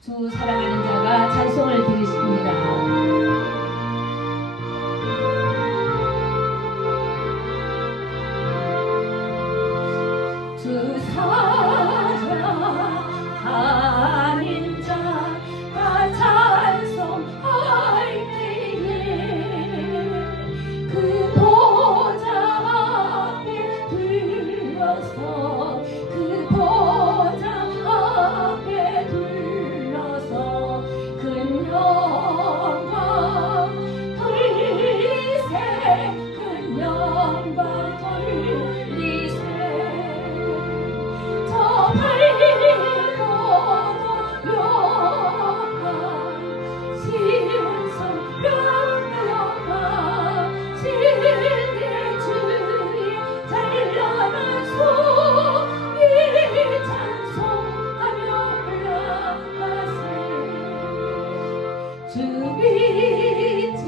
주 사랑하는 자가 찬송을 드리십니다. 주 사랑하는 자가 찬송할 때에 그 보좌 앞에 들러서 그 보좌 앞에 들러서 큰 영광 돌리세 큰 영광 돌리세 저 밝고도 용한 시온성 영광 신의 주의 찬란한 소리 찬송하며 올라가세 주 믿지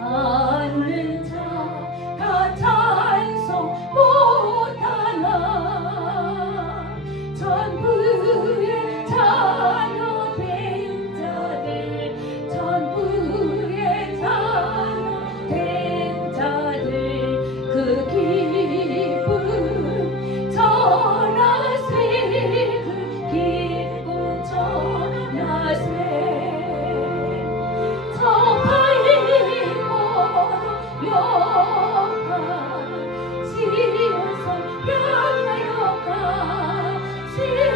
않는 자가 찬송 못하나 전부의 자녀 된 자들 전부의 자녀 된 자들 그 기쁨 전하세 그 기쁨 전하세 저 밝고도 영한 시온성 향하여 가 신의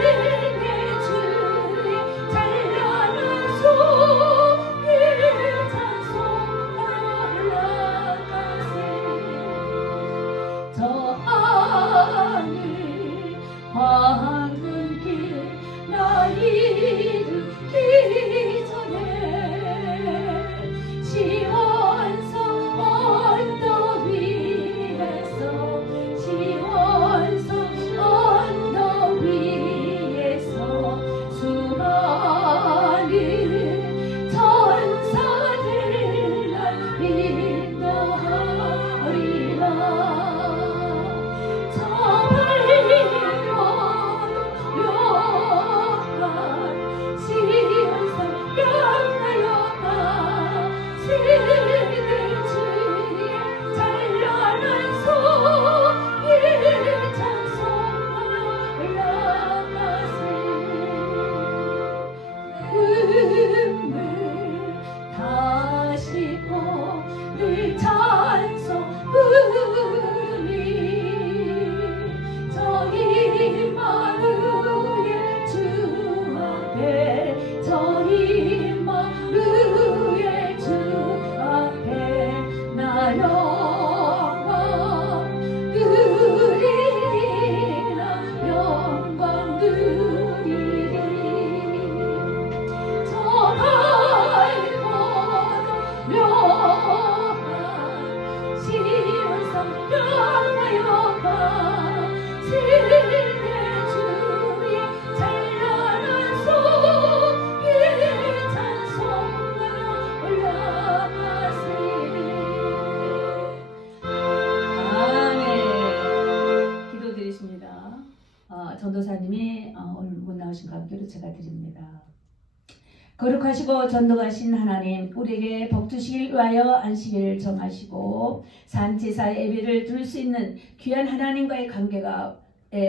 주의 찬란한 소리 찬송하며 올라가세 저 하늘 황금길 나 이르기 전에 시온성 언덕 위에서 시온성 언덕 위에서 수많은 천사들 날 인도하리라 저 밝고도 용한 시온성 향하여 가 신의 주의 찬란한 소리 찬송하며 올라가세 눈물 다시 늘 찬송 부르니 저희 마루의 주 앞에 저희 마루의 주 앞에 나 영광 누리리라 영광 누리리 저 밝고도 묘한 시온성 향하여 가 신의 주의 찬란한 소리 찬송하며 올라가세 아멘. 기도드리십니다. 전도사님이 오늘 못 나오신 관계로 제가 드립니다. 거룩하시고 전능하신 하나님, 우리에게 복 주시길 위하여 안식일을 정하시고 산제사의 예배를 드릴 수 있는 귀한 하나님과의 관계가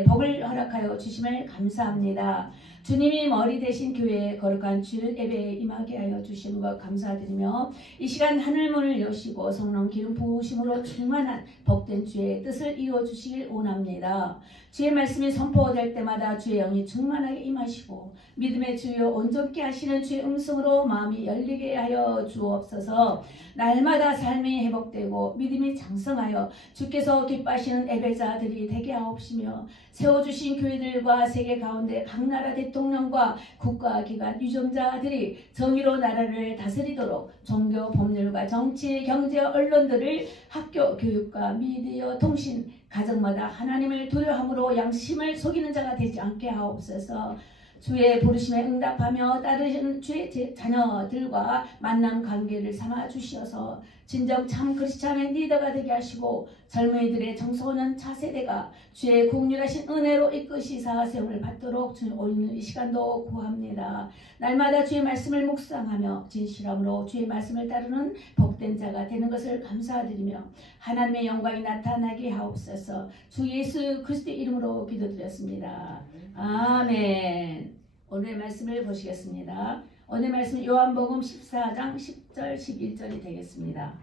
복을 허락하여 주심을 감사합니다. 주님이 머리 대신 교회에 거룩한 주일 예배에 임하게 하여 주시는 것 감사드리며 이 시간 하늘문을 여시고 성령 기름 부으심으로 충만한 복된 주의 뜻을 이루어 주시길 원합니다. 주의 말씀이 선포될 때마다 주의 영이 충만하게 임하시고 믿음의 주여 온전케 하시는 주의 음성으로 마음이 열리게 하여 주옵소서. 날마다 삶이 회복되고 믿음이 장성하여 주께서 기뻐하시는 예배자들이 되게 하옵시며 세워주신 교회들과 세계 가운데 각 나라 대통령과 국가기관 유정자들이 정의로 나라를 다스리도록 종교, 법률과 정치, 경제, 언론들을 학교, 교육과 미디어, 통신, 가정마다 하나님을 두려워함으로 양심을 속이는 자가 되지 않게 하옵소서. 주의 부르심에 응답하며 따르신 주의 자녀들과 만남 관계를 삼아 주시어서 진정 참 크리스찬의 리더가 되게 하시고 젊은이들의 정서는 차세대가 주의 국률하신 은혜로 이끄시사 세움을 받도록 주님 오늘 이 시간도 구합니다. 날마다 주의 말씀을 묵상하며 진실함으로 주의 말씀을 따르는 복된 자가 되는 것을 감사드리며 하나님의 영광이 나타나게 하옵소서. 주 예수 그리스도의 이름으로 기도드렸습니다. 아멘. 오늘의 말씀을 보시겠습니다. 오늘 말씀은 요한복음 14장 10절 11절이 되겠습니다.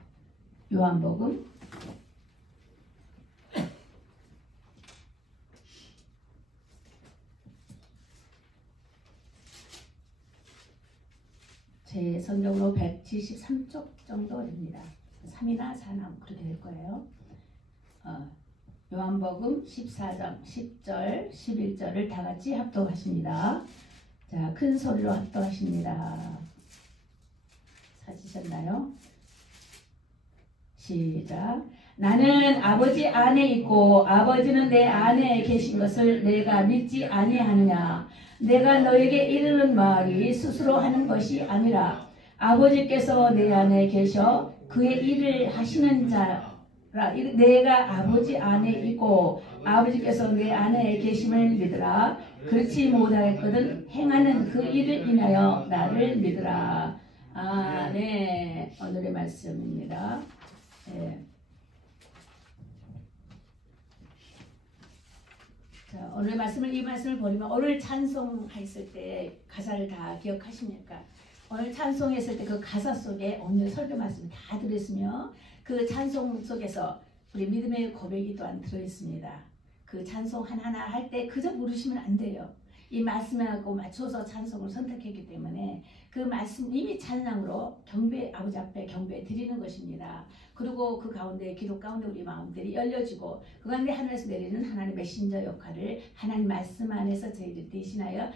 요한복음 제 성경으로 173쪽 정도 됩니다. 3이나 4나 그렇게 될 거예요. 요한복음 14장 10절 11절을 다 같이 합독하십니다. 자, 큰 소리로 합독하십니다. 찾으셨나요? 시작. 나는 아버지 안에 있고 아버지는 내 안에 계신 것을 내가 믿지 아니하느냐. 내가 너에게 이르는 말이 스스로 하는 것이 아니라 아버지께서 내 안에 계셔 그의 일을 하시는 자라. 내가 아버지 안에 있고 아버지께서 내 안에 계심을 믿으라. 그렇지 못하겠거든 행하는 그 일을 인하여 나를 믿으라. 아, 네. 오늘의 말씀입니다. 네. 자, 오늘 이 말씀을 보면 오늘 찬송했을 때 가사를 다 기억하십니까? 오늘 찬송했을 때 그 가사 속에 오늘 설교 말씀이 다 들어있으며 그 찬송 속에서 우리 믿음의 고백이 또한 들어있습니다. 그 찬송 하나하나 할 때 그저 부르시면 안 돼요. 이 말씀하고 맞춰서 찬송을 선택했기 때문에 그 말씀 이미 찬양으로 경배 아버지 앞에 경배 드리는 것입니다. 그리고 그 가운데 기도 가운데 우리 마음들이 열려지고 그 가운데 하늘에서 내리는 하나님의 메신저 역할을 하나님 말씀 안에서 저희들 대신하여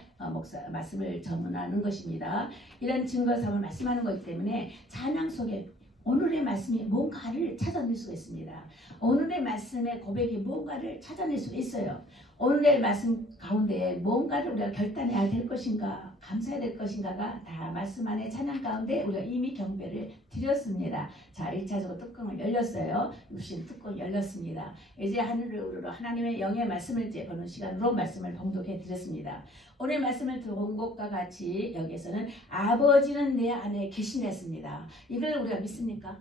말씀을 전하는 것입니다. 이런 증거 삼을 말씀하는 것이기 때문에 찬양 속에 오늘의 말씀이 뭔가를 찾아낼 수가 있습니다. 오늘의 말씀의 고백이 뭔가를 찾아낼 수 있어요. 오늘의 말씀 가운데 뭔가를 우리가 결단해야 될 것인가 감사해야 될 것인가가 다 말씀 안에 찬양 가운데 우리가 이미 경배를 드렸습니다. 자, 1차적으로 뚜껑을 열렸어요. 육신 뚜껑이 열렸습니다. 이제 하늘으로 하나님의 영의 말씀을 이제 보는 시간으로 말씀을 봉독해 드렸습니다. 오늘 말씀을 들어온 것과 같이 여기에서는 아버지는 내 안에 계시냈습니다. 이걸 우리가 믿습니까?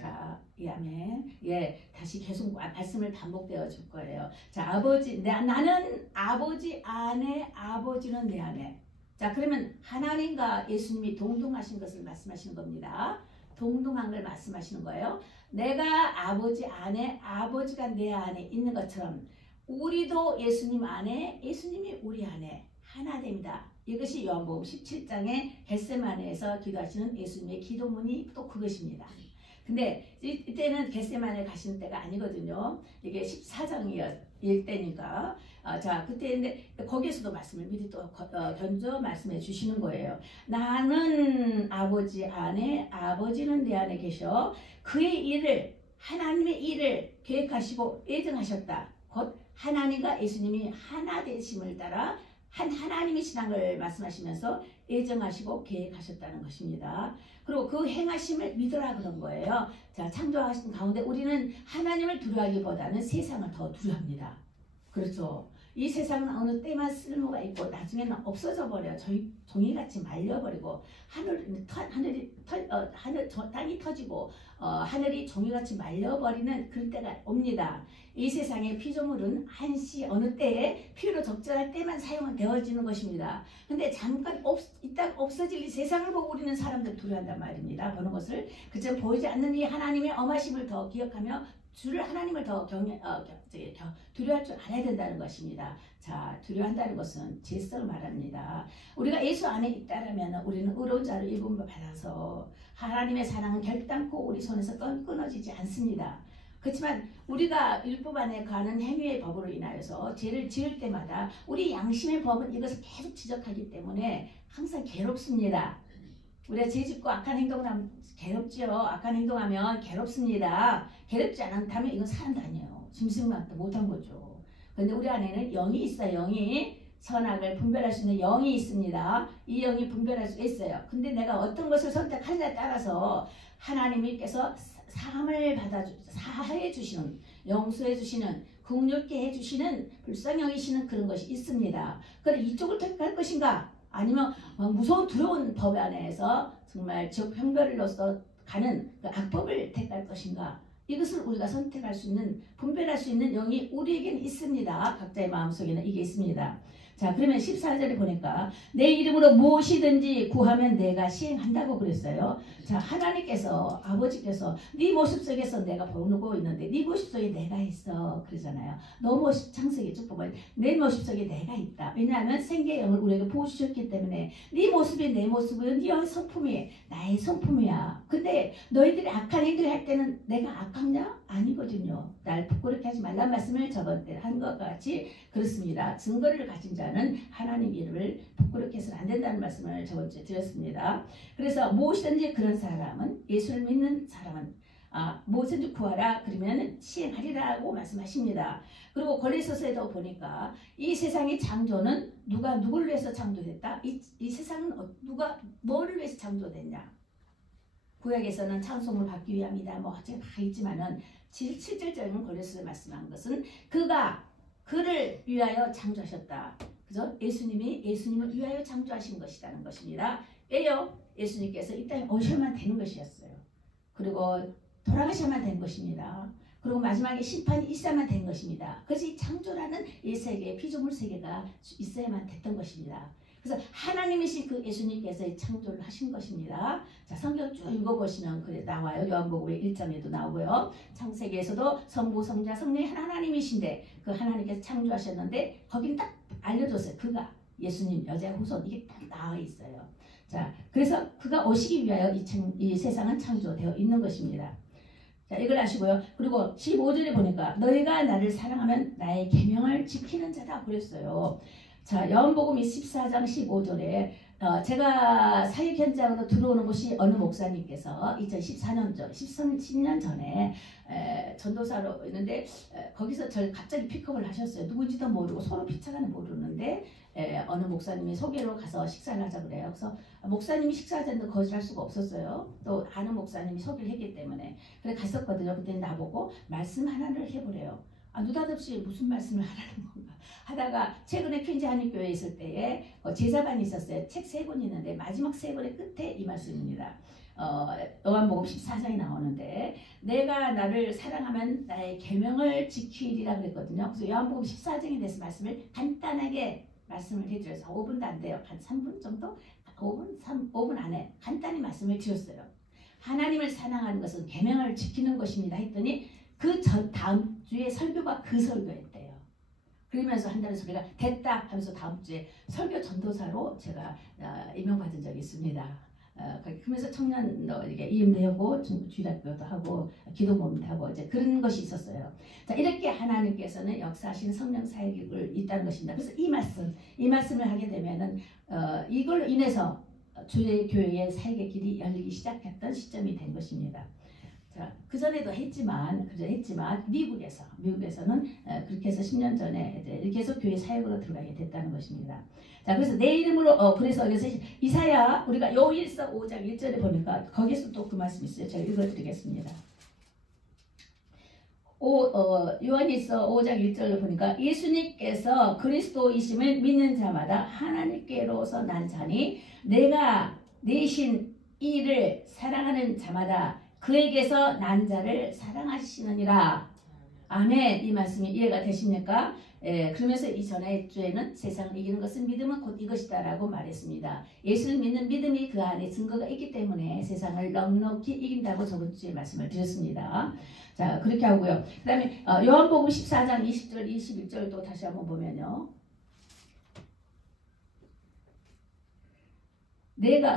자, 예, 아멘. 예, 다시 계속 말씀을 반복되어 줄 거예요. 자, 나는 아버지 안에, 아버지는 내 안에. 자, 그러면 하나님과 예수님이 동등하신 것을 말씀하시는 겁니다. 동등한 걸 말씀하시는 거예요. 내가 아버지 안에, 아버지가 내 안에 있는 것처럼 우리도 예수님 안에, 예수님이 우리 안에 하나 됩니다. 이것이 요한복음 17장의 겟세마네에서 기도하시는 예수님의 기도문이 또 그것입니다. 근데 이때는 겟세마네 가시는 때가 아니거든요. 이게 14장일 때니까. 자, 그때 거기에서도 말씀을 미리 또 견져 말씀해 주시는 거예요. 나는 아버지 안에, 아버지는 내 안에 계셔 그의 일을, 하나님의 일을 계획하시고 예정하셨다. 곧 하나님과 예수님이 하나 되심을 따라 한 하나님이시라는 걸 말씀하시면서 예정하시고 계획하셨다는 것입니다. 그리고 그 행하심을 믿으라 그런 거예요. 자, 창조하신 가운데 우리는 하나님을 두려워하기보다는 세상을 더 두려워합니다. 그렇죠. 이 세상은 어느 때만 쓸모가 있고 나중에는 없어져 버려요. 종이같이 말려버리고 땅이 터지고 하늘이 종이같이 말려버리는 그런 때가 옵니다. 이 세상의 피조물은 한시 어느 때에 필요 적절할 때만 사용은 되어지는 것입니다. 근데 잠깐 이따 없어질 이 세상을 보고 우리는 사람들 두려워한단 말입니다. 보는 것을 그저 보이지 않는 이 하나님의 엄하심을 더 기억하며 주를 하나님을 더 두려워할 줄 알아야 된다는 것입니다. 자, 두려워한다는 것은 질서를 말합니다. 우리가 예수 안에 있다라면 우리는 의로운 자를 입음을 받아서 하나님의 사랑은 결단코 우리 손에서 끊어지지 않습니다. 그렇지만 우리가 율법 안에 가는 행위의 법으로 인하여서 죄를 지을 때마다 우리 양심의 법은 이것을 계속 지적하기 때문에 항상 괴롭습니다. 우리가 죄짓고 악한 행동을 하면 괴롭죠. 악한 행동하면 괴롭습니다. 괴롭지 않다면 이건 사람도 아니에요. 짐승만 못한 거죠. 그런데 우리 안에는 영이 있어요. 영이. 선악을 분별할 수 있는 영이 있습니다. 이 영이 분별할 수 있어요. 근데 내가 어떤 것을 선택하느냐에 따라서 하나님께서 사함을 사해 주시는, 용서해 주시는, 긍휼케 해주시는, 불쌍히 여기시는 그런 것이 있습니다. 그래 이쪽을 택할 것인가? 아니면 무서운 두려운 법 안에서 정말 지옥 형벌로서 가는 그 악법을 택할 것인가? 이것을 우리가 선택할 수 있는, 분별할 수 있는 영이 우리에게는 있습니다. 각자의 마음속에는 이게 있습니다. 자, 그러면 14절에 보니까 내 이름으로 무엇이든지 구하면 내가 시행한다고 그랬어요. 자, 하나님께서, 아버지께서 네 모습 속에서 내가 보고 있는데 네 모습 속에 내가 있어 그러잖아요. 너 모습, 창세기 축복은 내 모습 속에 내가 있다. 왜냐하면 생계의 영을 우리에게 부어주셨기 때문에 네 모습이 내 모습은 네 성품이 나의 성품이야. 근데 너희들이 악한 행동을 할 때는 내가 악하냐? 아니거든요. 날 부끄럽게 하지 말란 말씀을 저번 때 한 것과 같이 그렇습니다. 증거를 가진 자는 하나님 이름을 부끄럽게 해서는 안 된다는 말씀을 저번 주에 드렸습니다. 그래서 무엇이든지 그런 사람은, 예수를 믿는 사람은 무엇든지 구하라 그러면 시행하리라고 말씀하십니다. 그리고 골로새서에도 보니까 이 세상의 창조는 누가 누구를 위해서 창조됐다? 이 세상은 누가 뭐를 위해서 창조됐냐? 구약에서는 찬송을 받기 위함이다. 뭐 어째 다 있지만은 7절절은 골로새서 말씀한 것은 그가 그를 위하여 창조하셨다. 그죠? 예수님을 위하여 창조하신 것이라는 것입니다. 왜요? 예수님께서 이 땅에 오셔야만 되는 것이었어요. 그리고 돌아가셔야만 된 것입니다. 그리고 마지막에 심판이 있어야만 된 것입니다. 그래서 이 창조라는 이 세계, 피조물 세계가 있어야만 됐던 것입니다. 그래서 하나님이신 그 예수님께서 창조를 하신 것입니다. 자, 성경 쭉 읽어보시면 그래 나와요. 요한복음 1장에도 나오고요. 창세기에서도 성부, 성자, 성령이 하나님이신데 그 하나님께서 창조하셨는데 거긴 딱 알려줬어요. 그가 예수님 여자 후손 이게 딱 나와 있어요. 자, 그래서 그가 오시기 위하여 이 세상은 창조되어 있는 것입니다. 자, 이걸 아시고요. 그리고 15절에 보니까 너희가 나를 사랑하면 나의 계명을 지키는 자다 그랬어요. 자, 요한복음 14장 15절에 제가 사역 현장으로 들어오는 곳이 어느 목사님께서 2014년 전, 10년 전에 전도사로 있는데 거기서 저를 갑자기 픽업을 하셨어요. 누군지도 모르고 서로 피차가는 모르는데 어느 목사님이 소개로 가서 식사를 하자 그래요. 그래서 목사님이 식사하자는데 거절할 수가 없었어요. 또 아는 목사님이 소개를 했기 때문에. 그래 갔었거든요. 그때 나보고 말씀 하나를 해보래요. 느닷없이 무슨 말씀을 하라는 건가 하다가 최근에 퀸즈 한인교회에 있을 때에 제자반이 있었어요. 책 3권 있는데 마지막 3권의 끝에 이 말씀입니다. 요한복음 14장에 나오는데 내가 나를 사랑하면 나의 계명을 지키리라 그랬거든요. 그래서 요한복음 14장에 대해서 말씀을 간단하게 말씀을 해드려서 5분도 안 돼요. 한 3분 정도? 5분 안에 간단히 말씀을 드렸어요. 하나님을 사랑하는 것은 계명을 지키는 것입니다 했더니 그 다음 주에 설교가 그 설교였대요. 그러면서 한다는 소리가 됐다 하면서 다음 주에 설교 전도사로 제가 임명받은 적이 있습니다. 그러면서 청년 이렇게 이임되고 주일학교도 하고 기도 모임도 하고 이제 그런 것이 있었어요. 자, 이렇게 하나님께서는 역사하신 성령 사역을 있다는 것입니다. 그래서 이 말씀을 하게 되면은 이걸로 인해서 주의 교회의 사역의 길이 열리기 시작했던 시점이 된 것입니다. 자, 그전에도 했지만 미국에서는 그렇게 해서 10년 전에 이제 이렇게 해서 교회 사역으로 들어가게 됐다는 것입니다. 자, 그래서 내 이름으로 그래서 이사야 우리가 요일서 5장 1절에 보니까 거기서 또 그 말씀이 있어요. 제가 읽어드리겠습니다. 요한일서 5장 1절을 보니까 예수님께서 그리스도이심을 믿는 자마다 하나님께로서 난 자니 내가 내신 이를 사랑하는 자마다 그에게서 난 자를 사랑하시느니라. 아멘. 이 말씀이 이해가 되십니까? 그러면서 이전의 주에는 세상을 이기는 것은 믿음은 곧 이것이다 라고 말했습니다. 예수를 믿는 믿음이 그 안에 증거가 있기 때문에 세상을 넉넉히 이긴다고 저번 주에 말씀을 드렸습니다. 자, 그렇게 하고요. 그 다음에 요한복음 14장 20절 21절도 다시 한번 보면요.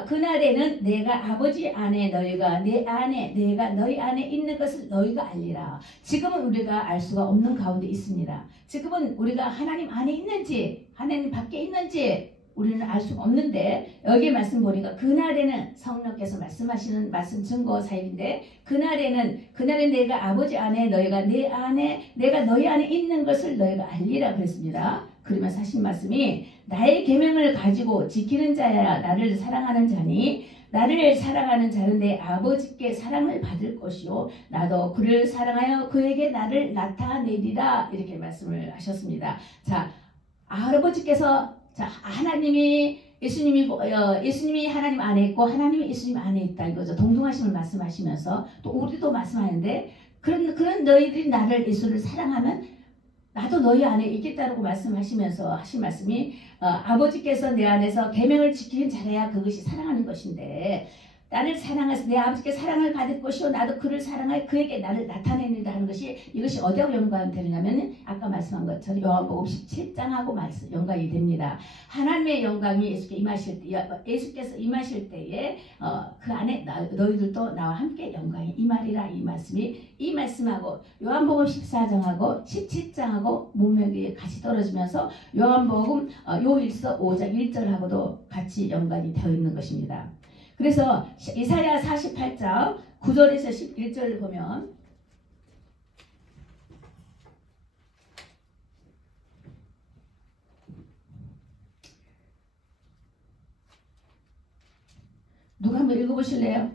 그날에는 내가 아버지 안에 너희가 내 안에 내가 너희 안에 있는 것을 너희가 알리라. 지금은 우리가 알 수가 없는 가운데 있습니다. 지금은 우리가 하나님 안에 있는지 하나님 밖에 있는지 우리는 알 수가 없는데 여기 말씀 보니까 그날에는 성령께서 말씀하시는 말씀 증거 사역인데 그날에는 내가 아버지 안에 너희가 내 안에 내가 너희 안에 있는 것을 너희가 알리라 그랬습니다. 그러면서 하신 말씀이 나의 계명을 가지고 지키는 자야 나를 사랑하는 자니 나를 사랑하는 자는 내 아버지께 사랑을 받을 것이요 나도 그를 사랑하여 그에게 나를 나타내리라 이렇게 말씀을 하셨습니다. 자, 아버지께서 자 하나님이 예수님이 하나님 안에 있고 하나님이 예수님 안에 있다 이거죠. 동등하심을 말씀하시면서 또 우리도 말씀하는데 그런 너희들이 나를 예수를 사랑하면 나도 너희 안에 있겠다라고 말씀하시면서 하신 말씀이 아버지께서 내 안에서 계명을 지키는 자라야 그것이 사랑하는 것인데 나를 사랑해서 내 아버지께 사랑을 받을 것이요 나도 그를 사랑하여 그에게 나를 나타내는다 하는 것이 이것이 어디하고 연관이 되느냐면 아까 말씀한 것처럼 요한복음 17장하고 연관이 됩니다. 하나님의 영광이 예수께서 임하실 때에 그 안에 너희들도 나와 함께 영광이 임하리라 이 말씀하고 요한복음 14장하고 17장하고 문맥이 같이 떨어지면서 요한복음 요일서 5장 1절하고도 같이 연관이 되어 있는 것입니다. 그래서 이사야 48장 9절에서 11절을 보면 누가 한번 읽어보실래요?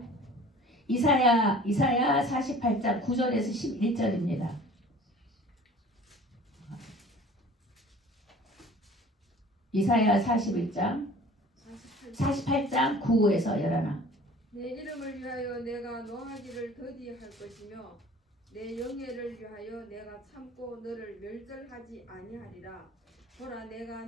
이사야 48장 9절에서 11절입니다. 이사야 48장 9에서 11. 내 이름을 위하여 내가 노하기를 더디할 것이며 내 영예를 위하여 내가 참고 너를 멸절하지 아니하리라. 보라 내가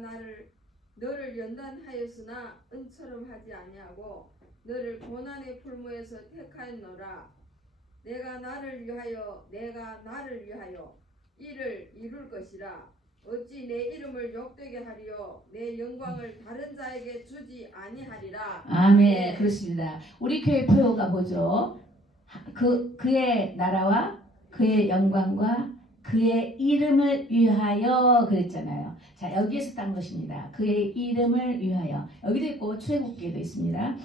너를 연단하였으나 은처럼 하지 아니하고 너를 고난의 풀무에서 택하였노라. 내가 나를 위하여 이를 이룰 것이라. 어찌 내 이름을 욕되게 하리요 내 영광을 다른 자에게 주지 아니하리라. 아멘. 그렇습니다. 우리 교회 표어가 뭐죠? 그의 나라와 그의 영광과 그의 이름을 위하여 그랬잖아요. 자, 여기에서 딴 것입니다. 그의 이름을 위하여. 여기도 있고 출애굽기에도 있습니다.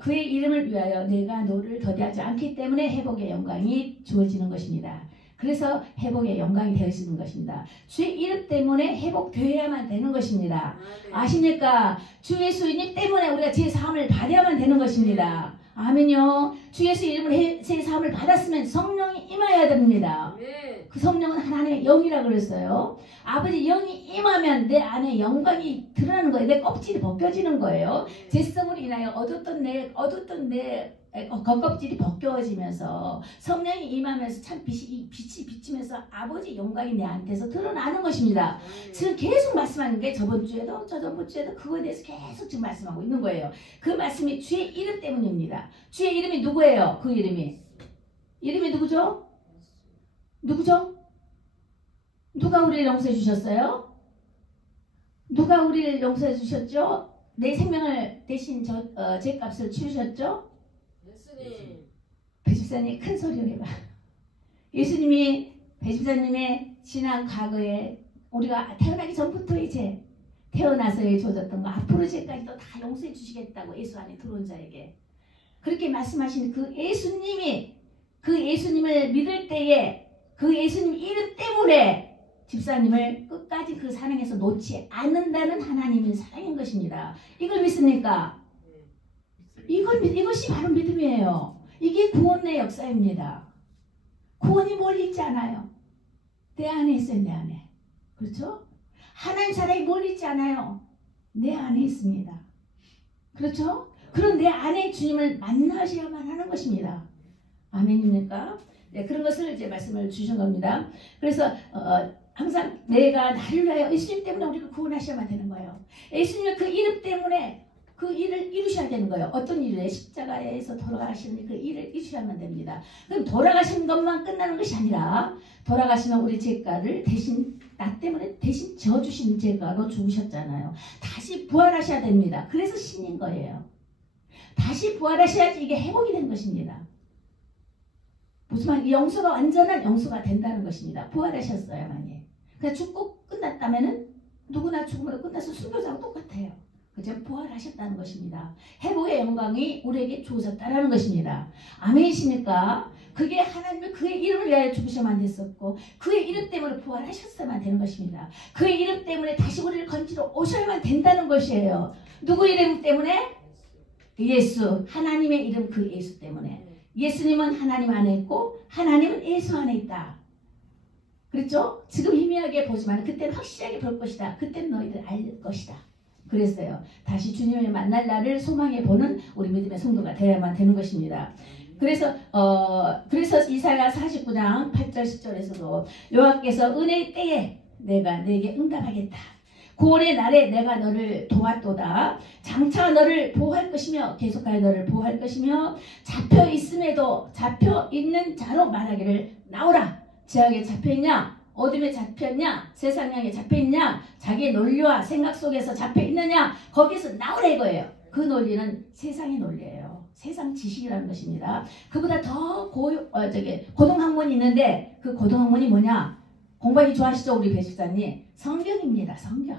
그의 이름을 위하여 내가 너를 더디하지 않기 때문에 회복의 영광이 주어지는 것입니다. 그래서 회복의 영광이 되어지는 것입니다. 주의 이름 때문에 회복되어야만 되는 것입니다. 아십니까? 주 예수님 때문에 우리가 제사함을 받아야만 되는 것입니다. 아멘요. 주 예수 이름을 제사함을 받았으면 성령이 임하여야 됩니다. 그 성령은 하나님의 영이라고 그랬어요. 아버지 영이 임하면 내 안에 영광이 드러나는 거예요. 내 껍질이 벗겨지는 거예요. 제성으로 인하여 어둡던 내 겉껍질이 벗겨지면서 성령이 임하면서 참 빛이 비치면서 아버지 영광이 내 안에서 드러나는 것입니다. 지금 계속 말씀하는 게 저번 주에도 그거에 대해서 계속 지금 말씀하고 있는 거예요. 그 말씀이 주의 이름 때문입니다. 주의 이름이 누구예요? 그 이름이 누구죠? 누가 우리를 용서해 주셨어요? 누가 우리를 용서해 주셨죠? 내 생명을 대신 제 값을 치르셨죠? 배집사님 큰 소리로 해봐. 예수님이 배집사님의 지난 과거에 우리가 태어나기 전부터 이제 태어나서에 주어졌던 거 앞으로 제까지도 다 용서해 주시겠다고 예수 안에 들어온 자에게 그렇게 말씀하신 그 예수님을 믿을 때에 그 예수님 이름 때문에 집사님을 끝까지 그 사랑에서 놓지 않는다는 하나님의 사랑인 것입니다. 이걸 믿습니까? 이것이 바로 믿음이에요. 이게 구원의 역사입니다. 구원이 멀리 있지 않아요. 내 안에 있어요. 내 안에. 그렇죠? 하나님 사랑이 멀리 있지 않아요. 내 안에 있습니다. 그렇죠? 그런 내 안에 주님을 만나셔야만 하는 것입니다. 아멘입니까? 네, 그런 것을 이제 말씀을 주신 겁니다. 그래서 항상 내가 나를 위하여 예수님 때문에 우리가 구원하셔야만 되는 거예요. 예수님의 그 이름 때문에 그 일을 이루셔야 되는 거예요. 어떤 일을 십자가에서 돌아가시는 그 일을 이루셔야만 됩니다. 그럼 돌아가시는 것만 끝나는 것이 아니라 돌아가시는 우리 죄가를 대신 나 때문에 대신 져주신 죄가로 죽으셨잖아요. 다시 부활하셔야 됩니다. 그래서 신인 거예요. 다시 부활하셔야지 이게 회복이 된 것입니다. 무슨 말? 영수가 완전한 영수가 된다는 것입니다. 부활하셨어야만이. 그러니까 죽고 끝났다면은 누구나 죽음으로 끝나서 순교자하고 똑같아요. 그죠? 부활하셨다는 것입니다. 회복의 영광이 우리에게 주어졌다는 것입니다. 아멘이십니까? 그게 하나님은 그의 이름을 위하여 죽으셔야만 됐었고 그의 이름 때문에 부활하셨어야만 되는 것입니다. 그의 이름 때문에 다시 우리를 건지러 오셔야만 된다는 것이에요. 누구 이름 때문에? 예수. 하나님의 이름 그 예수 때문에. 예수님은 하나님 안에 있고 하나님은 예수 안에 있다. 그렇죠? 지금 희미하게 보지만 그때는 확실하게 볼 것이다. 그때는 너희들 알 것이다. 그랬어요. 다시 주님을 만날 날을 소망해 보는 우리 믿음의 성도가 되어야만 되는 것입니다. 그래서 이사야 49장 8절 10절에서도 여호와께서 은혜의 때에 내가 네게 응답하겠다. 구원의 날에 내가 너를 도왔도다. 장차 너를 보호할 것이며 계속하여 너를 보호할 것이며 잡혀 있음에도 잡혀 있는 자로 말하기를 나오라. 죄악에 잡혀 있냐? 어둠에 잡혔냐? 세상 향에 잡혀 있냐? 자기의 논리와 생각 속에서 잡혀 있느냐? 거기서 나오라 이거예요. 그 논리는 세상의 논리예요. 세상 지식이라는 것입니다. 그보다 더 고등학문이 있는데 그 고등학문이 뭐냐? 공부하기 좋아하시죠? 우리 배식자님. 성경입니다. 성경.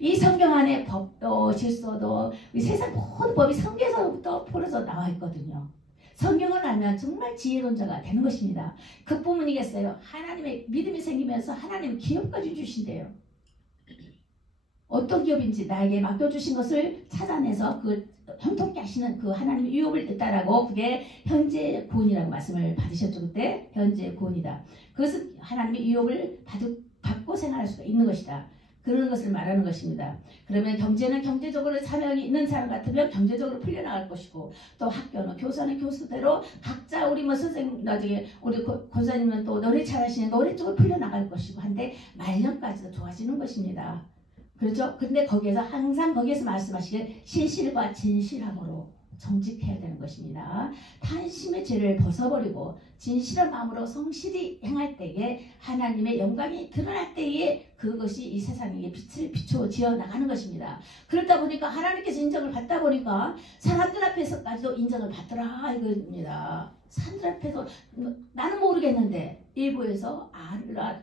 이 성경 안에 법도 질서도 이 세상 모든 법이 성경에서부터 풀어서 나와 있거든요. 성경을 알면 정말 지혜론자가 되는 것입니다. 그뿐이겠어요. 하나님의 믿음이 생기면서 하나님 기업까지 주신대요. 어떤 기업인지 나에게 맡겨주신 것을 찾아내서 그 형통케 하시는 그 하나님의 유업을 뜻다라고 그게 현재 구원이라고 말씀을 받으셨죠. 그때 현재 구원이다. 그것은 하나님의 유업을 받고 생활할 수가 있는 것이다. 그런 것을 말하는 것입니다. 그러면 경제는 경제적으로 사명이 있는 사람 같으면 경제적으로 풀려나갈 것이고 또 학교는 교사는 교수대로 각자 우리 뭐 선생님 나중에 우리 권사님은 또 노래 잘하시는 노래 쪽으로 풀려나갈 것이고 한데 말년까지도 좋아지는 것입니다. 그렇죠? 근데 거기에서 항상 거기에서 말씀하시길 신실과 진실함으로 정직해야 되는 것입니다. 탄심의 죄를 벗어버리고 진실한 마음으로 성실히 행할 때에 하나님의 영광이 드러날 때에 그것이 이 세상에 빛을 비춰지어 나가는 것입니다. 그러다 보니까 하나님께서 인정을 받다 보니까 사람들 앞에서까지도 인정을 받더라 이겁니다. 사람들 앞에서 나는 모르겠는데 일부에서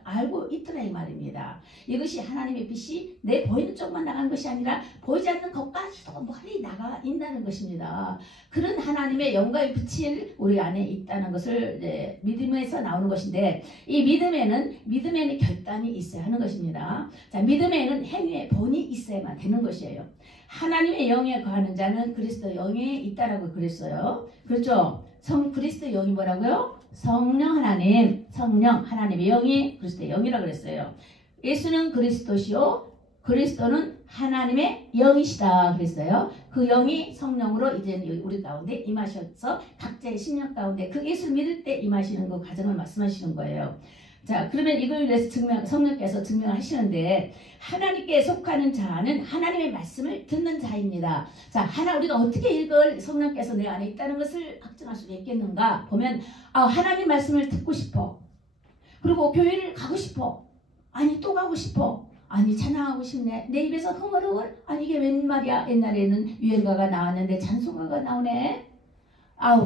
알고 있더라 이 말입니다. 이것이 하나님의 빛이 내 보이는 쪽만 나간 것이 아니라 보이지 않는 것까지도 멀리 나가 있다는 것입니다. 그런 하나님의 영광의 빛이 우리 안에 있다는 것을 믿음에서 나오는 것인데 이 믿음에는 결단이 있어야 하는 것입니다. 자, 믿음에는 행위의 본이 있어야만 되는 것이에요. 하나님의 영에 거하는 자는 그리스도 영에 있다라고 그랬어요. 그렇죠? 그리스도 영이 뭐라고요? 성령 하나님의 영이 그리스도의 영이라고 그랬어요. 예수는 그리스도시요 그리스도는 하나님의 영이시다 그랬어요. 그 영이 성령으로 이제 우리 가운데 임하셔서 각자의 심령 가운데 그 예수를 믿을 때 임하시는 그 과정을 말씀하시는 거예요. 자, 그러면 이걸 위해서 성령께서 증명하시는데 하나님께 속하는 자는 하나님의 말씀을 듣는 자입니다. 자, 우리가 어떻게 이걸 성령께서 내 안에 있다는 것을 확증할 수 있겠는가 보면 하나님 말씀을 듣고 싶어. 그리고 교회를 가고 싶어. 아니 또 가고 싶어. 아니 찬양하고 싶네. 내 입에서 흥얼흥얼. 아니 이게 웬 말이야. 옛날에는 유행가가 나왔는데 찬송가가 나오네.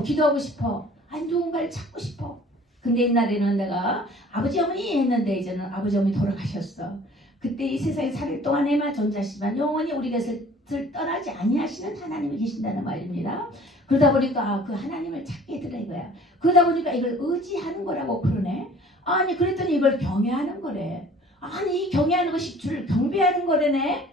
기도하고 싶어. 아니 누군가를 찾고 싶어. 근데 옛날에는 내가 아버지 어머니 했는데 이제는 아버지 어머니 돌아가셨어. 그때 이 세상에 살을 동안에만 존재하시지만 영원히 우리 곁을 떠나지 아니하시는 하나님이 계신다는 말입니다. 그러다 보니까 그 하나님을 찾게 되라 이거야. 그러다 보니까 이걸 의지하는 거라고 그러네. 아니 그랬더니 이걸 경외하는 거래. 아니 이 경외하는 것이 주를 경배하는 거래네.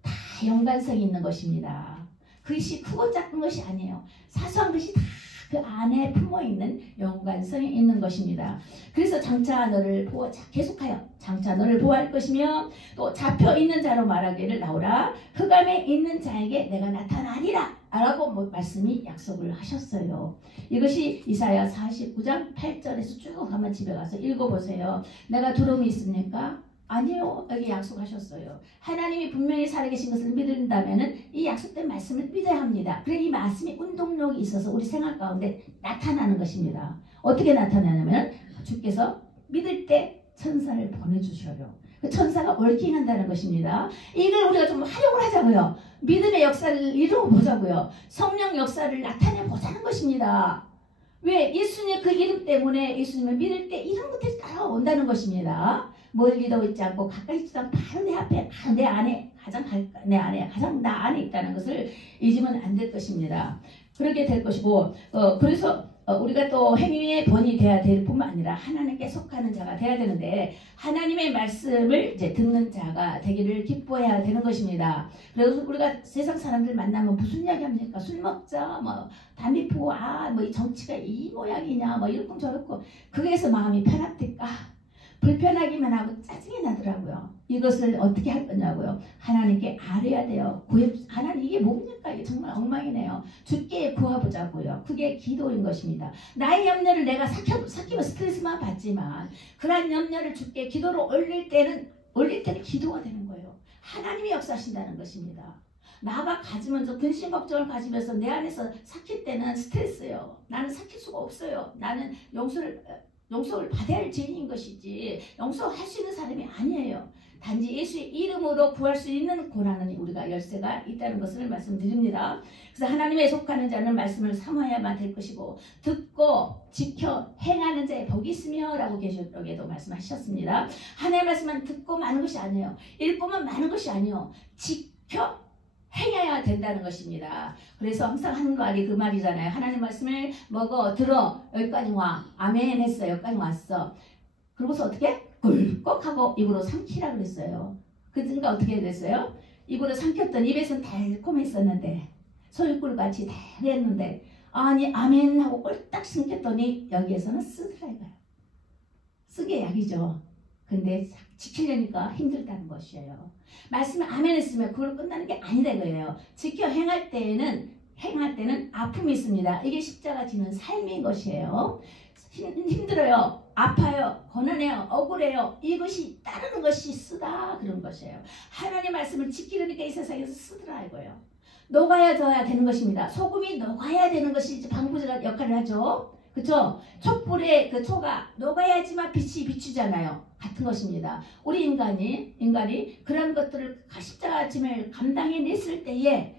다 연관성이 있는 것입니다. 그것이 크고 작은 것이 아니에요. 사소한 것이 다 그 안에 품어있는 연관성이 있는 것입니다. 그래서 장차 너를 보호할 것이며 또 잡혀있는 자로 말하기를 나오라. 흑암에 있는 자에게 내가 나타나리라 라고 말씀이 약속을 하셨어요. 이것이 이사야 49장 8절에서 쭉 한번 집에 가서 읽어보세요. 내가 두려움이 있습니까? 아니요. 여기 약속하셨어요. 하나님이 분명히 살아계신 것을 믿는다면 이 약속된 말씀을 믿어야 합니다. 그래 이 말씀이 운동력이 있어서 우리 생활 가운데 나타나는 것입니다. 어떻게 나타나냐면 주께서 믿을 때 천사를 보내주셔요. 그 천사가 월킹한다는 것입니다. 이걸 우리가 좀 활용을 하자고요. 믿음의 역사를 이루어 보자고요. 성령 역사를 나타내 보자는 것입니다. 왜? 예수님 그 이름 때문에 예수님을 믿을 때 이런 것들이 따라온다는 것입니다. 멀리도 있지 않고 가까이 있지 않고 바로 내 앞에 내 안에 가장 나 안에 있다는 것을 잊으면 안 될 것입니다. 그렇게 될 것이고 그래서 우리가 또 행위의 본이 되어야 될 뿐만 아니라 하나님께 속하는 자가 되어야 되는데 하나님의 말씀을 이제 듣는 자가 되기를 기뻐해야 되는 것입니다. 그래서 우리가 세상 사람들 만나면 무슨 이야기 합니까? 술 먹자, 뭐 담배 피고 뭐 이 정치가 이 모양이냐, 뭐 이렇고 저렇고 그게서 마음이 편합될까? 불편하기만 하고 짜증이 나더라고요. 이것을 어떻게 할 거냐고요. 하나님께 아뢰야 돼요. 하나님 이게 뭡니까? 이게 정말 엉망이네요. 주께 구하보자고요. 그게 기도인 것입니다. 나의 염려를 내가 삭히면 스트레스만 받지만 그러한 염려를 주께 기도로 올릴 때는 기도가 되는 거예요. 하나님이 역사하신다는 것입니다. 나가 가지면서 근심 걱정을 가지면서 내 안에서 삭힐 때는 스트레스예요. 나는 삭힐 수가 없어요. 나는 용서를 받아야 할 죄인인 것이지 용서할 수 있는 사람이 아니에요. 단지 예수의 이름으로 구할 수 있는 고난은 우리가 열쇠가 있다는 것을 말씀드립니다. 그래서 하나님에 속하는 자는 말씀을 삼아야만 될 것이고 듣고 지켜 행하는 자의 복이 있으며 라고 계시록에도 말씀하셨습니다. 하나님의 말씀만 듣고 마는 것이 아니에요. 읽고만 마는 것이 아니에요. 지켜 행해야 된다는 것입니다. 그래서 항상 하는 말이 그 말이잖아요. 하나님 말씀을 먹어 들어 여기까지 와 아멘 했어. 여기까지 왔어. 그러고서 어떻게? 꿀꺽하고 입으로 삼키라 그랬어요. 그러니까 어떻게 됐어요? 입으로 삼켰던 입에서는 달콤했었는데 소유꿀같이 달했는데 아니 아멘 하고 꼴딱 삼켰더니 여기에서는 쓰더라 이거예요. 쓰게 약이죠. 근데 지키려니까 힘들다는 것이에요. 말씀에 아멘 했으면 그걸 끝나는 게 아니다 이거예요. 지켜 행할 때는 아픔이 있습니다. 이게 십자가 지는 삶인 것이에요. 힘들어요. 아파요. 고난해요. 억울해요. 이것이 따르는 것이 쓰다 그런 것이에요. 하나님의 말씀을 지키려니까 이 세상에서 쓰더라 이거예요. 녹아야 져야 되는 것입니다. 소금이 녹아야 되는 것이 방부제가 역할을 하죠. 그렇죠? 촛불에 그 초가 녹아야지만 빛이 비추잖아요. 같은 것입니다. 우리 인간이 그런 것들을 십자가 짐을 감당해냈을 때에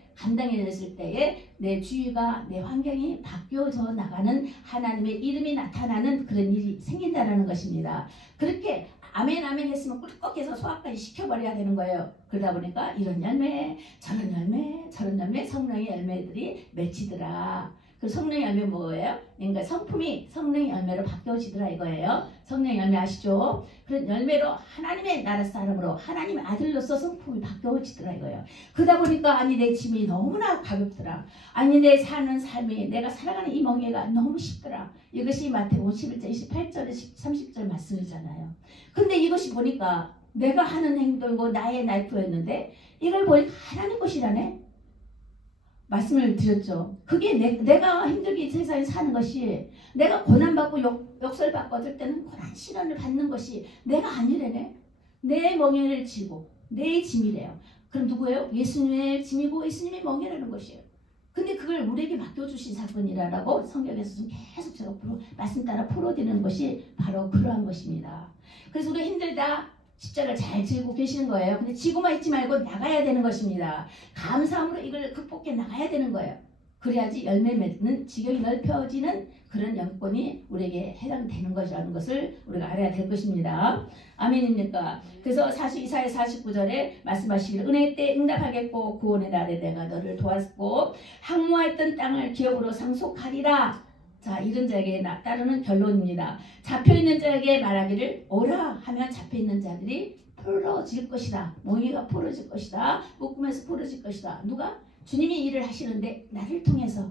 내 주위가 내 환경이 바뀌어져 나가는 하나님의 이름이 나타나는 그런 일이 생긴다는 것입니다. 그렇게 아멘 아멘 했으면 꿀꺽해서 소화까지 시켜버려야 되는 거예요. 그러다 보니까 이런 열매 저런 열매 성령의 열매들이 맺히더라. 그 성령의 열매 뭐예요? 그러니까 성품이 성령의 열매로 바뀌어지더라 이거예요. 성령의 열매 아시죠? 그런 열매로 하나님의 나라 사람으로 하나님의 아들로서 성품이 바뀌어지더라 이거예요. 그러다 보니까 아니 내 짐이 너무나 가볍더라. 아니 내 사는 삶이 내가 살아가는 이 멍에가 너무 쉽더라. 이것이 마태복음 11장 28절에 30절 말씀이잖아요. 근데 이것이 보니까 내가 하는 행동이고 나의 라이프였는데 이걸 보니까 하나님 것이라네. 말씀을 드렸죠. 그게 내가 힘들게 세상에 사는 것이 내가 고난받고 욕설받고 어떨 때는 고난 시련을 받는 것이 내가 아니래네. 내 멍에를 지고 내 짐이래요. 그럼 누구예요? 예수님의 짐이고 예수님의 멍에라는 것이에요. 근데 그걸 우리에게 맡겨주신 사건이라고 성경에서 좀 계속 제가 말씀 따라 풀어드리는 것이 바로 그러한 것입니다. 그래서 우리가 힘들다 십자가를 잘 지고 계시는 거예요. 근데 지고만 있지 말고 나가야 되는 것입니다. 감사함으로 이걸 극복해 나가야 되는 거예요. 그래야지 열매 맺는 지경이 넓혀지는 그런 영권이 우리에게 해당되는 것이라는 것을 우리가 알아야 될 것입니다. 아멘입니까? 그래서 이사야 49절에 말씀하시길 은혜의 때 응답하겠고 구원의 날에 내가 너를 도왔고 항모했던 땅을 기업으로 상속하리라. 자, 이런 자에게 따르는 결론입니다. 잡혀있는 자에게 말하기를 오라 하면 잡혀있는 자들이 풀어질 것이다. 멍에가 풀어질 것이다. 묶음에서 풀어질 것이다. 누가? 주님이 일을 하시는데 나를 통해서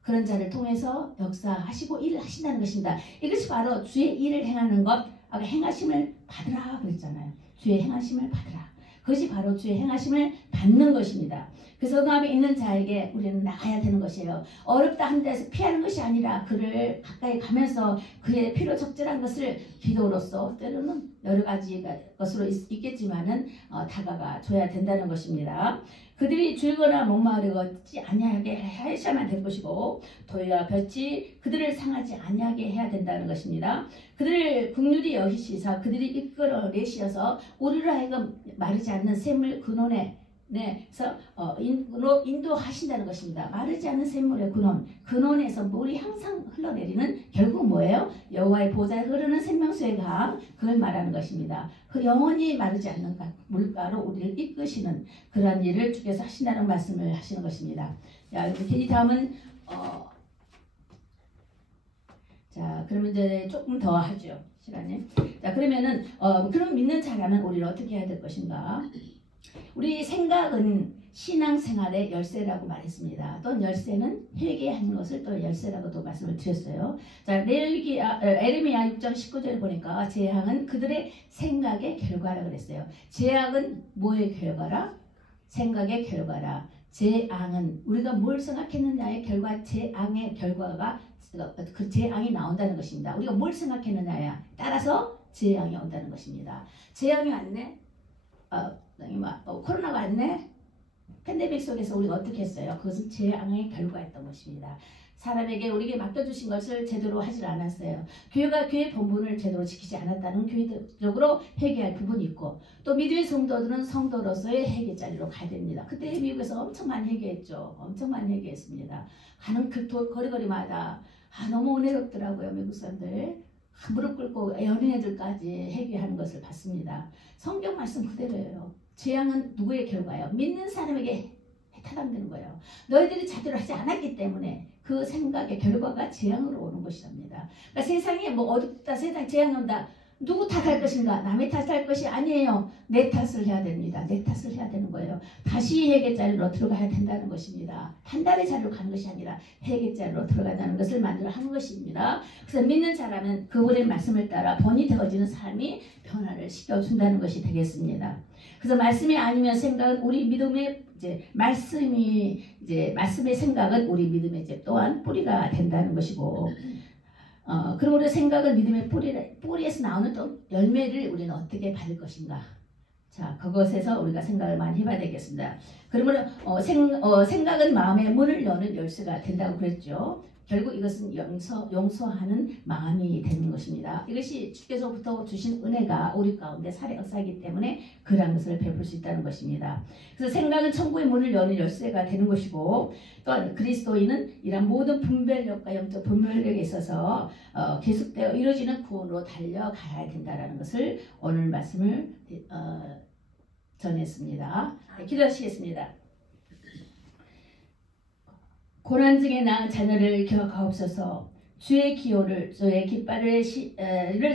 그런 자를 통해서 역사하시고 일을 하신다는 것입니다. 이것이 바로 주의 일을 행하는 것. 아까 행하심을 받으라 그랬잖아요. 주의 행하심을 받으라. 그것이 바로 주의 행하심을 받는 것입니다. 그래서 응함이 있는 자에게 우리는 나가야 되는 것이에요. 어렵다 한 데서 피하는 것이 아니라 그를 가까이 가면서 그의 필요 적절한 것을 기도로서 때로는 여러 가지 것으로 있겠지만은 다가가 줘야 된다는 것입니다. 그들이 줄거나 목마르지 아니하게 하셔야만 될 것이고 도리와 볕이 그들을 상하지 아니하게 해야 된다는 것입니다. 그들을 긍휼히 여기시사 그들이 이끌어 내시어서 우리를 하여금 마르지 않는 샘물 근원에 그래서 인도하신다는 것입니다. 마르지 않는 샘물의 근원에서 물이 항상 흘러내리는 결국 뭐예요? 여호와의 보좌에 흐르는 생명수의 강, 그걸 말하는 것입니다. 그 영원히 마르지 않는 물가로 우리를 이끄시는 그러한 일을 주께서 하신다는 말씀을 하시는 것입니다. 이 다음은 자, 그러면 이제 조금 더 하죠. 시간이. 자, 그러면은 그럼 믿는 자라면 우리는 어떻게 해야 될 것인가? 우리 생각은 신앙생활의 열쇠라고 말했습니다. 또 열쇠는 회개하는 것을 또 열쇠라고도 말씀을 드렸어요. 자, 에레미야 6장 19절 보니까 재앙은 그들의 생각의 결과라 그랬어요. 재앙은 뭐의 결과라? 생각의 결과라. 재앙은 우리가 뭘 생각했느냐의 결과, 재앙의 결과가 그 재앙이 나온다는 것입니다. 우리가 뭘 생각했느냐에 따라서 재앙이 온다는 것입니다. 재앙이 왔네? 코로나가 왔네? 팬데믹 속에서 우리가 어떻게 했어요? 그것은 재앙의 결과였던 것입니다. 사람에게 우리에게 맡겨주신 것을 제대로 하지 않았어요. 교회가 교회 본분을 제대로 지키지 않았다는 교회적으로 회개할 부분이 있고, 또 믿음의 성도들은 성도로서의 회개 자리로 가야 됩니다. 그때 미국에서 엄청 많이 회개했죠. 엄청 많이 회개했습니다. 가는 그 거리거리마다 너무 은혜롭더라고요. 미국 사람들. 무릎 꿇고 어린애들까지 회개하는 것을 봤습니다. 성경 말씀 그대로예요. 재앙은 누구의 결과예요? 믿는 사람에게 해당되는 거예요. 너희들이 제대로 하지 않았기 때문에 그 생각의 결과가 재앙으로 오는 것이랍니다. 그러니까 세상에 뭐 어둡다, 세상 재앙이 온다. 누구 탓할 것인가? 남의 탓할 것이 아니에요. 내 탓을 해야 됩니다. 내 탓을 해야 되는 거예요. 다시 회개 자리로 들어가야 된다는 것입니다. 판단의 자리로 가는 것이 아니라 회개 자리로 들어가자는 것을 만들어 하는 것입니다. 그래서 믿는 자라면 그분의 말씀을 따라 본이 되어지는 삶이 변화를 시켜준다는 것이 되겠습니다. 그래서 말씀이 아니면 생각은 우리 믿음의 말씀의 생각은 우리 믿음의 또한 뿌리가 된다는 것이고, 그러므로 생각은 믿음의 뿌리에서 나오는 또 열매를 우리는 어떻게 받을 것인가? 자, 그것에서 우리가 생각을 많이 해봐야 되겠습니다. 그러므로 생각은 마음의 문을 여는 열쇠가 된다고 그랬죠. 결국 이것은 용서하는 마음이 되는 것입니다. 이것이 주께서부터 주신 은혜가 우리 가운데 살의 역사이기 때문에 그러한 것을 베풀 수 있다는 것입니다. 그래서 생각은 천국의 문을 여는 열쇠가 되는 것이고, 또한 그리스도인은 이런 모든 분별력과 영적 분별력에 있어서 계속되어 이루어지는 구원으로 달려가야 된다는 것을 오늘 말씀을 전했습니다. 기도하시겠습니다. 고난 중에 낳은 자녀를 기억하옵소서. 주의 기호를 주의 깃발을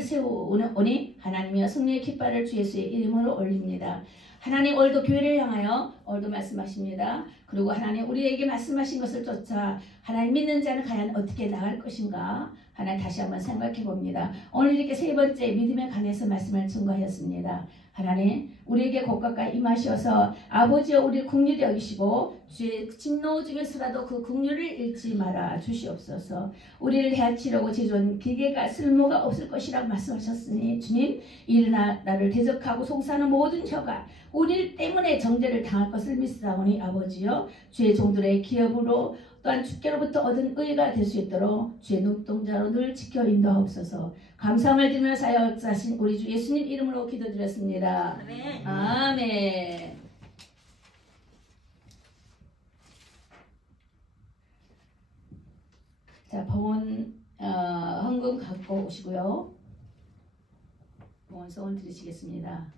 세우오니 하나님이여 승리의 깃발을 주 예수의 이름으로 올립니다. 하나님 오늘도 교회를 향하여 오늘도 말씀하십니다. 그리고 하나님 우리에게 말씀하신 것을 쫓아 하나님 믿는 자는 과연 어떻게 나갈 것인가 하나님 다시 한번 생각해 봅니다. 오늘 이렇게 세 번째 믿음에 관해서 말씀을 증거하였습니다. 하나님 우리에게 곧가까이 임하셔서 아버지여 우리를 긍휼히 여기시고 주의 진노 중에서라도 그 긍휼을 잃지 말아 주시옵소서. 우리를 해치려고 제조한 기계가 쓸모가 없을 것이라고 말씀하셨으니 주님 일어나 나를 대적하고 송사하는 모든 혀가 우리 때문에 정죄를 당할 것을 믿사오니 아버지여 주의 종들의 기업으로 또한 주께로부터 얻은 의가 될 수 있도록 주의 눈동자로 늘 지켜 인도하옵소서. 감사함을 드리며 사역 역사하신 우리 주 예수님 이름으로 기도드렸습니다. 아멘. 아멘. 자, 봉헌 헌금 갖고 오시고요. 봉헌 소원 드리시겠습니다.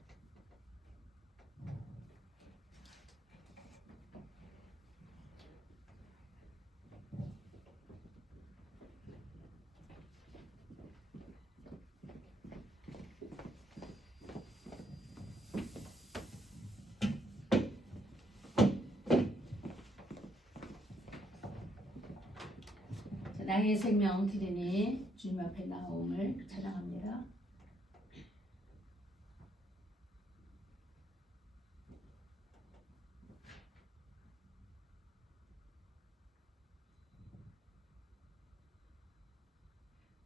나의 생명 드리니 주님 앞에 나옴을 찬양합니다.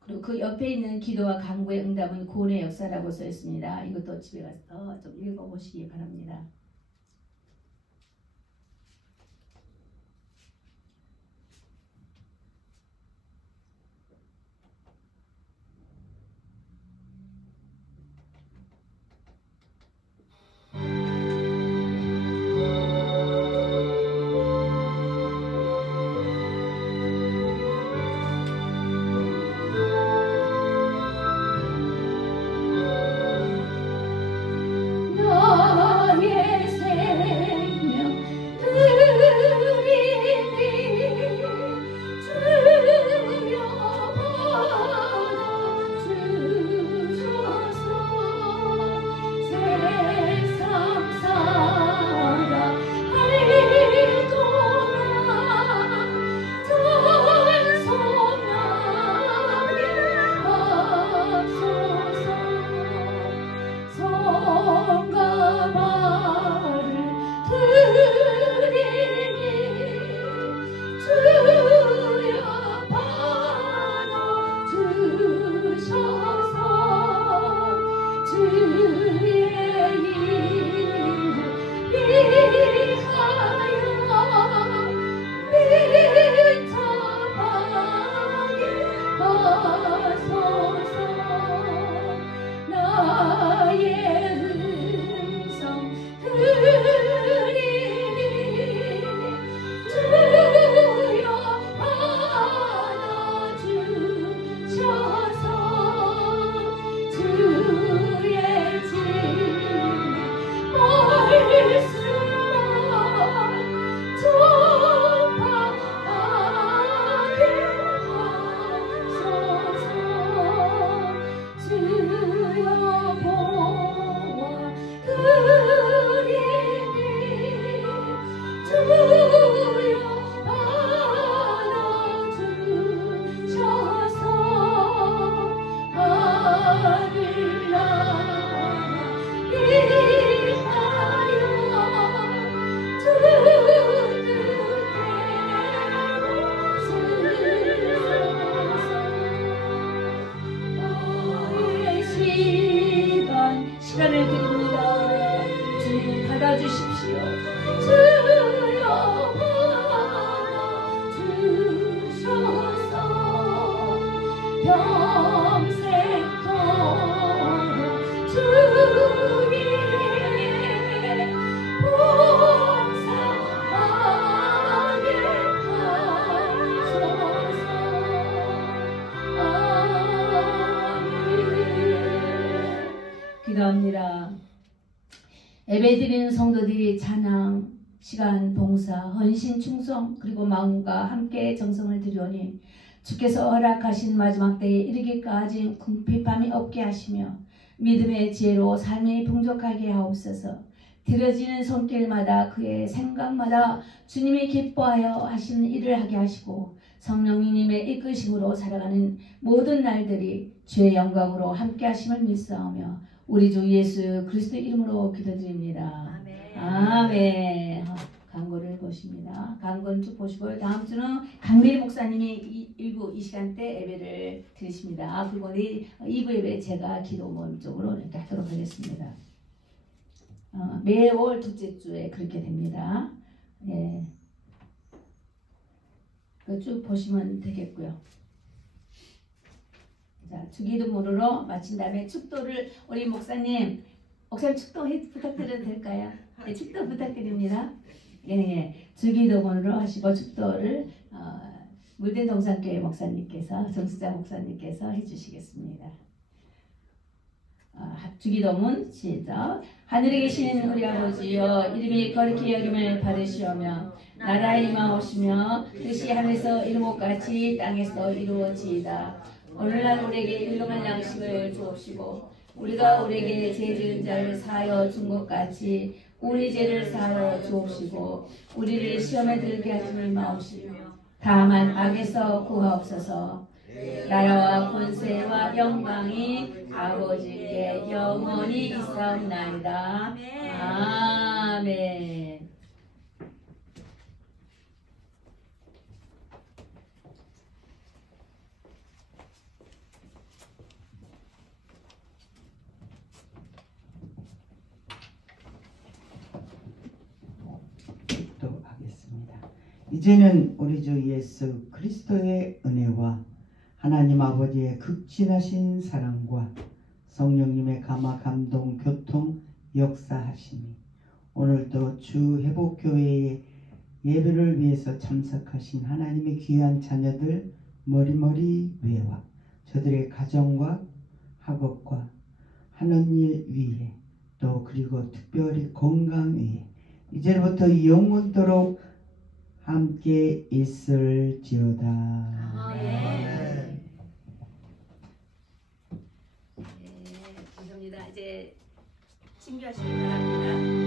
그리고 그 옆에 있는 기도와 간구의 응답은 구원의 역사라고 써 있습니다. 이것도 집에 가서 좀 읽어보시기 바랍니다. 나의 평생토록 주님 봉사하게 하소서. 아멘. 기도합니다. 예배드리는 성도들이 찬양, 시간, 봉사, 헌신, 충성 그리고 마음과 함께 정성을 드리오니 주께서 허락하신 마지막 때에 이르기까지 궁핍함이 없게 하시며 믿음의 지혜로 삶이 풍족하게 하옵소서. 들어지는 손길마다 그의 생각마다 주님이 기뻐하여 하시는 일을 하게 하시고 성령님의 이끄심으로 살아가는 모든 날들이 주의 영광으로 함께 하심을 믿사오며 우리 주 예수 그리스도 이름으로 기도드립니다. 아멘. 아멘. 광고를 보십니다. 광고는 쭉 보시고 다음 주는 강미리 목사님이 1부 이 시간대 예배를 드리십니다. 그리고 2부 예배 제가 기도원 쪽으로 이렇게 하도록 하겠습니다. 매월 둘째 주에 그렇게 됩니다. 예. 쭉 보시면 되겠고요. 자, 주기도문으로 마친 다음에 축도를 우리 목사님 축도 부탁드려도 될까요? 네, 축도 부탁드립니다. 예, 주기도문으로 하시고 축도를 물된 동산교회 목사님께서 정수자 목사님께서 해주시겠습니다. 주기도문 시작. 하늘에 계신 우리 아버지여 이름이 거룩히 여김을 받으시오며 나라에 임하오시며 뜻이 하늘에서 이룬 것 같이 땅에서 이루어지이다. 오늘날 우리에게 일용할 양식을 주옵시고 우리가 우리에게 죄 지은 자를 사하여 준 것 같이 우리 죄를 사하여 주옵시고 우리를 시험에 들게 하지 마옵시며 다만 악에서 구하옵소서. 나라와 권세와 영광이 아버지께 영원히 있사옵나이다. 아멘. 기도하겠습니다. 이제는 우리 주 예수 그리스도의 은혜와 하나님 아버지의 극진하신 사랑과 성령님의 감화 감동 교통 역사하심이 오늘도 주 회복교회의 예배를 위해서 참석하신 하나님의 귀한 자녀들 머리머리 위에와 저들의 가정과 학업과 하는 일 위에 또 그리고 특별히 건강 위에 이제부터 영원토록 함께 있을지어다. 아멘. 네, 감사합니다. 이제 친교하시기 바랍니다.